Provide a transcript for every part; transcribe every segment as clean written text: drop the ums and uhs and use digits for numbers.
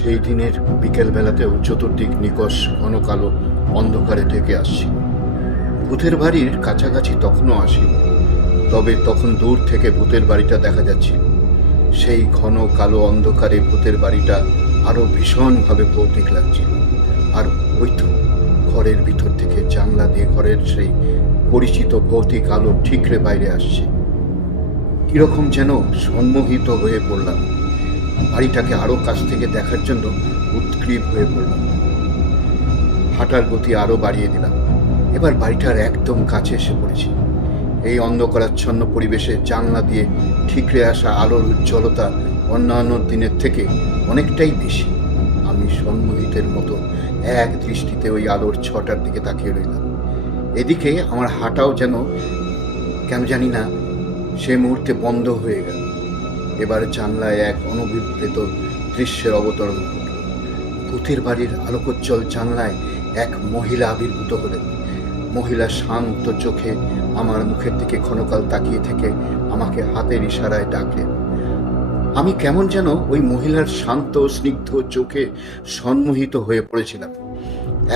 সেই দিনের বিকেলবেলাতেও চতুর্দিক নিকষ ঘন কালো অন্ধকারে ঢেকে আসছিল। ভূতের বাড়ির কাছাকাছি তখনও আসিনি, তবে তখন দূর থেকে ভূতের বাড়িটা দেখা যাচ্ছিল। সেই ঘন কালো অন্ধকারে ভূতের বাড়িটা আরো ভীষণভাবে ভৌতিক লাগছিল। আর ওই তো ঘরের ভিতর থেকে জানলা দিয়ে ঘরের সেই পরিচিত ভৌতিক আলো ঠিকরে বাইরে আসছে। কিরকম যেন সম্মোহিত হয়ে পড়লাম। বাড়িটাকে আরো কাছ থেকে দেখার জন্য উৎগ্রীব হয়ে পড়লাম। হাঁটার গতি আরো বাড়িয়ে দিলাম। এবার বাড়িটার একদম কাছে এসে পড়েছি। এই অন্ধকারাচ্ছন্ন পরিবেশে জানলা দিয়ে ঠিকরে আসা আলোর উজ্জ্বলতা অন্যান্য দিনের থেকে অনেকটাই বেশি। আমি সম্মোহিতের মতো এক দৃষ্টিতে ওই আলোর ছটার দিকে তাকিয়ে রইলাম। এদিকে আমার হাঁটাও যেন কেন জানি না সে মুহূর্তে বন্ধ হয়ে গেল। এবার জানলায় এক অনভিপ্রেত দৃশ্যের অবতরণ ঘটল। ভূতের বাড়ির আলোকোজ্জ্বল জানলায় এক মহিলা আবির্ভূত হলেন। মহিলা শান্ত চোখে আমার মুখের দিকে ক্ষণকাল তাকিয়ে থেকে আমাকে হাতের ইশারায় ডাকলেন। আমি কেমন যেন ওই মহিলার শান্ত স্নিগ্ধ চোখে সম্মোহিত হয়ে পড়েছিলাম।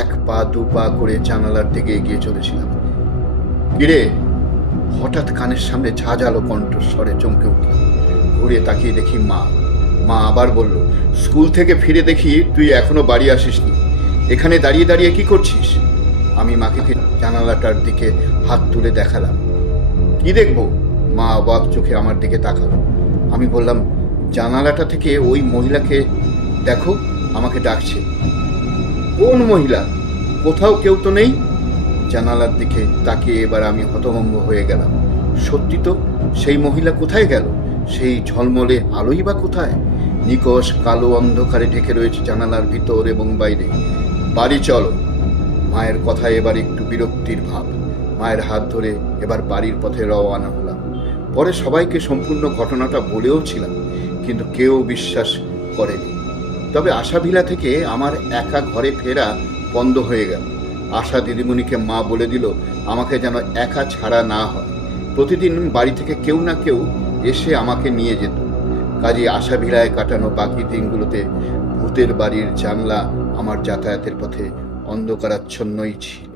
এক পা দু পা করে জানালার দিকে এগিয়ে চলেছিলাম। কিরে, হঠাৎ কানের সামনে ঝাঁঝালো কণ্ঠস্বরে চমকে উঠলাম। ঘুরে তাকিয়ে দেখি মা। মা আবার বলল, স্কুল থেকে ফিরে দেখি তুই এখনো বাড়ি আসিসনি, এখানে দাঁড়িয়ে দাঁড়িয়ে কি করছিস? আমি মাকে জানালাটার দিকে হাত তুলে দেখালাম। কি দেখবো? মা অবাক চোখে আমার দিকে তাকালো। আমি বললাম, জানালাটা থেকে ওই মহিলাকে দেখো, আমাকে ডাকছে। কোন মহিলা? কোথাও কেউ তো নেই। জানালার দিকে তাকিয়ে এবার আমি হতভম্ব হয়ে গেলাম। সত্যি তো, সেই মহিলা কোথায় গেল? সেই ঝলমলে আলোই বা কোথায়? নিকষ কালো অন্ধকারে ঢেকে রয়েছে জানালার ভিতর এবং বাইরে। বাড়ি চলো। মায়ের কথায় এবার একটু বিরক্তির ভাব। মায়ের হাত ধরে এবার বাড়ির পথে রওনা হলাম। পরে সবাইকে সম্পূর্ণ ঘটনাটা বলেও ছিলাম, কিন্তু কেউ বিশ্বাস করেনি। তবে আশাভিলা থেকে আমার একা ঘরে ফেরা বন্ধ হয়ে গেল। আশা দিদিমণিকে মা বলে দিল আমাকে যেন একা ছাড়া না হয়। প্রতিদিন বাড়ি থেকে কেউ না কেউ এসে আমাকে নিয়ে যেত। কাজে আশাভিলায় কাটানো বাকি দিনগুলোতে ভূতের বাড়ির জানলা আমার যাতায়াতের পথে অন্ধকারাচ্ছন্নই ছিল।